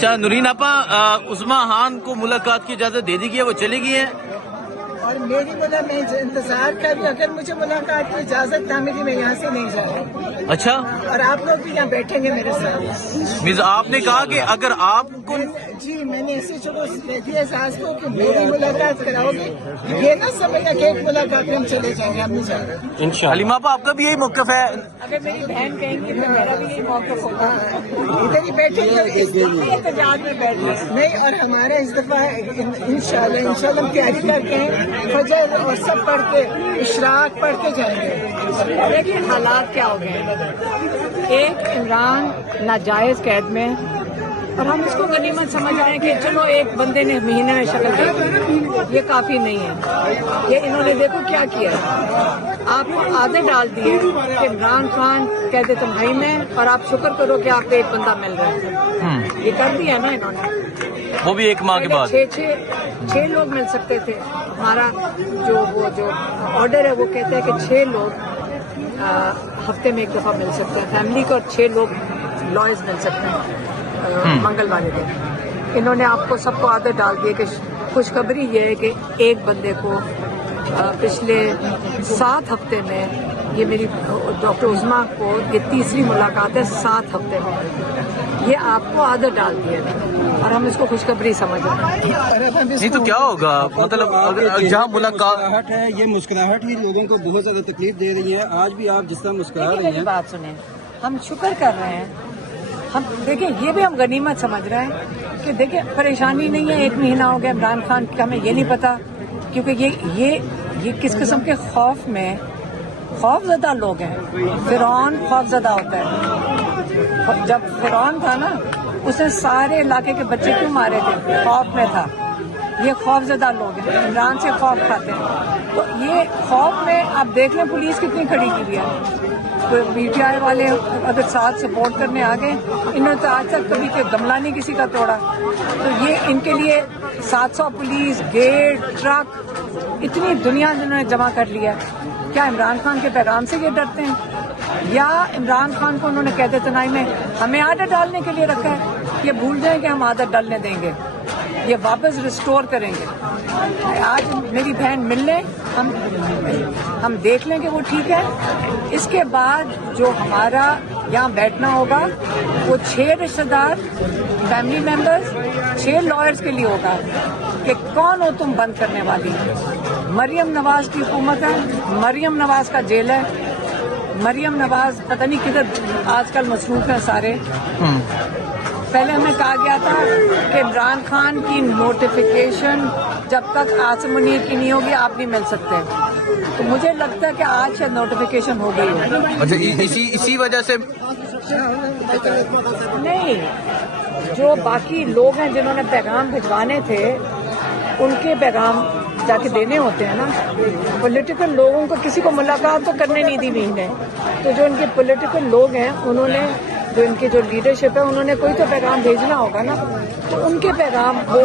اچھا نورین آپا عظمیٰ خان کو ملاقات کی اجازت دے دی گئی ہے, وہ چلی گئی ہیں اور میری میں انتظار کر رہی ہوں, اگر مجھے ملاقات کی اجازت نہ ملی میں یہاں سے نہیں جا رہی. اچھا اور آپ لوگ بھی یہاں بیٹھیں گے میرے ساتھ. میز آپ نے کہا کہ اگر آپ کو جی میں نے ایسی چلو دی احساس کو کہ میری ملاقات کراؤ گے, یہ نہ سمجھنا کہ ایک ملاقات میں ہم چلے جائیں گے, ہم نہیں جا رہے. حلیمہ آپا آپ کا بھی یہی موقف ہے؟ اگر میری بہن کہیں گی تو میرا بھی یہی موقف ہوگا. ادھر ہی بیٹھیں گے احتجاج میں بیٹھ گئے نہیں. اور ہمارا اس دفعہ انشاءاللہ ہم تیاری کر کے ہیں, فجر اور سب پڑھ کے اشراق پڑھ کے جائیں گے. دیکھیے حالات کیا ہو گئے ہیں. ایک عمران ناجائز قید میں, اور ہم اس کو غنیمت سمجھ رہے ہیں کہ چلو ایک بندے نے مہینے میں شکل دے دی, یہ کافی نہیں ہے. یہ انہوں نے دیکھو کیا کیا ہے, آپ کو عادت ڈال دی ہے کہ عمران خان قید تنہائی میں, اور آپ شکر کرو کہ آپ کو ایک بندہ مل رہا ہے. یہ کر دیا نا انہوں نے, وہ بھی ایک ماہ کے بعد. چھ لوگ مل سکتے تھے. ہمارا جو آرڈر ہے وہ کہتا ہے کہ 6 لوگ ہفتے میں ایک دفعہ مل سکتے ہیں فیملی کو, اور 6 لوگ لائرز مل سکتے ہیں منگل والے دن. انہوں نے آپ کو سب کو عادت ڈال دی ہے کہ خوشخبری یہ ہے کہ ایک بندے کو پچھلے 7 ہفتے میں, یہ میری ڈاکٹر عظمیٰ کو یہ تیسری ملاقات ہے 7 ہفتے میں, یہ آپ کو عادت ڈال دی ہے اور ہم اس کو خوشخبری سمجھ رہے ہیں. نہیں تو کیا ہوگا, مطلب جہاں ملاقات ہے, یہ مسکراہٹ ہی لوگوں کو بہت زیادہ تکلیف دے رہی ہے. آج بھی آپ جس طرح مسکرا رہے ہیں, بات سنیں, ہم شکر کر رہے ہیں. ہم دیکھیں یہ بھی ہم غنیمت سمجھ رہے ہیں کہ دیکھیں پریشانی نہیں ہے. 1 مہینہ ہو گیا عمران خان کا, ہمیں یہ نہیں پتا کیونکہ یہ کس قسم کے خوف میں خوف زدہ لوگ ہیں. فرعون خوف زدہ ہوتا ہے. جب فرعون تھا نا, اس نے سارے علاقے کے بچے کیوں مارے تھے؟ خوف میں تھا. یہ خوف زدہ لوگ ہیں, عمران سے خوف کھاتے ہیں. تو یہ خوف میں آپ دیکھ لیں پولیس کتنی کھڑی کی ہے. پی ٹی آئی والے اگر ساتھ سپورٹ کرنے آ گئے, انہوں نے تو آج تک کبھی کوئی گملہ نہیں کسی کا توڑا. تو یہ ان کے لیے 700 پولیس, گیٹ, ٹرک, اتنی دنیا جنہوں نے جمع کر لیا. کیا عمران خان کے پیغام سے یہ ڈرتے ہیں, یا عمران خان کو انہوں نے قید تنہائی میں ہمیں عادت ڈالنے کے لیے رکھا ہے؟ یہ بھول جائیں کہ ہم عادت ڈالنے دیں گے, یہ واپس ریسٹور کریں گے. آج میری بہن مل لیں, ہم دیکھ لیں کہ وہ ٹھیک ہے. اس کے بعد جو ہمارا یہاں بیٹھنا ہوگا وہ 6 رشتہ دار, فیملی ممبرز, 6 لائرز کے لیے ہوگا کہ کون ہو تم بند کرنے والی. مریم نواز کی حکومت ہے, مریم نواز کا جیل ہے. مریم نواز پتہ نہیں کدھر آج کل مصروف ہیں سارے. پہلے ہمیں کہا گیا تھا کہ عمران خان کی نوٹیفیکیشن جب تک عاصم منیر کی نہیں ہوگی آپ نہیں مل سکتے. تو مجھے لگتا ہے کہ آج شاید نوٹیفیکیشن ہو گئی ہے. اچھا اسی وجہ سے نہیں, جو باقی لوگ ہیں جنہوں نے پیغام بھجوانے تھے ان کے پیغام جا کے دینے ہوتے ہیں نا. پولیٹیکل لوگوں کو کسی کو ملاقات تو کرنے نہیں دی مہینے. تو جو ان کے پولیٹیکل لوگ ہیں انہوں نے, جو ان کی جو لیڈرشپ ہے, انہوں نے کوئی تو پیغام بھیجنا ہوگا نا. تو ان کے پیغام کو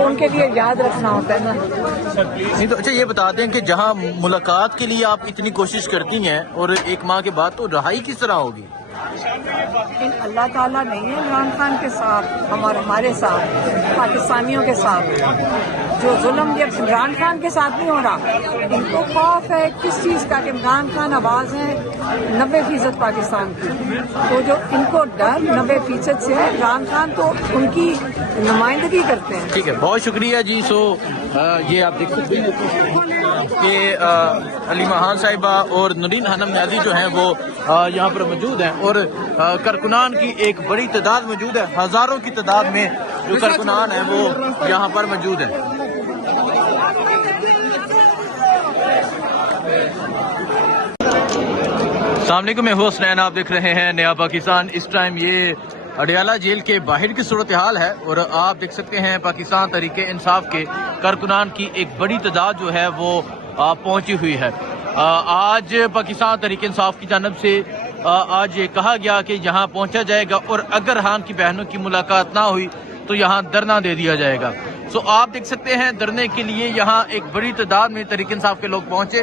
ان کے لیے یاد رکھنا ہوتا ہے نا. نہیں تو اچھا یہ بتا دیں کہ جہاں ملاقات کے لیے آپ اتنی کوشش کرتی ہیں اور 1 ماہ کے بعد, تو رہائی کس طرح ہوگی؟ اللہ تعالیٰ نہیں ہے عمران خان کے ساتھ, ہمارے ساتھ, پاکستانیوں کے ساتھ. جو ظلم یہ عمران خان کے ساتھ نہیں ہو رہا. ان کو خوف ہے کس چیز کا کہ عمران خان آواز ہے 90% پاکستان کی. تو جو ان کو ڈر 90% سے ہے, عمران خان تو ان کی نمائندگی کرتے ہیں. ٹھیک ہے, بہت شکریہ جی. سو یہ آپ دیکھ سکتے ہیں کہ حلیمہ خان صاحبہ اور نورین خانم نیازی جو ہیں وہ یہاں پر موجود ہیں, اور کارکنان کی ایک بڑی تعداد موجود ہے. ہزاروں کی تعداد میں جو کارکنان ہیں وہ یہاں پر موجود ہیں. السلام علیکم, میں حسین, آپ دیکھ رہے ہیں نیا پاکستان. اس ٹائم یہ اڈیالہ جیل کے باہر کی صورتحال ہے, اور آپ دیکھ سکتے ہیں پاکستان تحریک انصاف کے کارکنان کی ایک بڑی تعداد جو ہے وہ پہنچی ہوئی ہے. آج پاکستان تحریک انصاف کی جانب سے آج یہ کہا گیا کہ یہاں پہنچا جائے گا, اور اگر خان کی بہنوں کی ملاقات نہ ہوئی تو یہاں دھرنا دے دیا جائے گا. سو آپ دیکھ سکتے ہیں دھرنے کے لیے یہاں ایک بڑی تعداد میں تحریک انصاف کے لوگ پہنچے.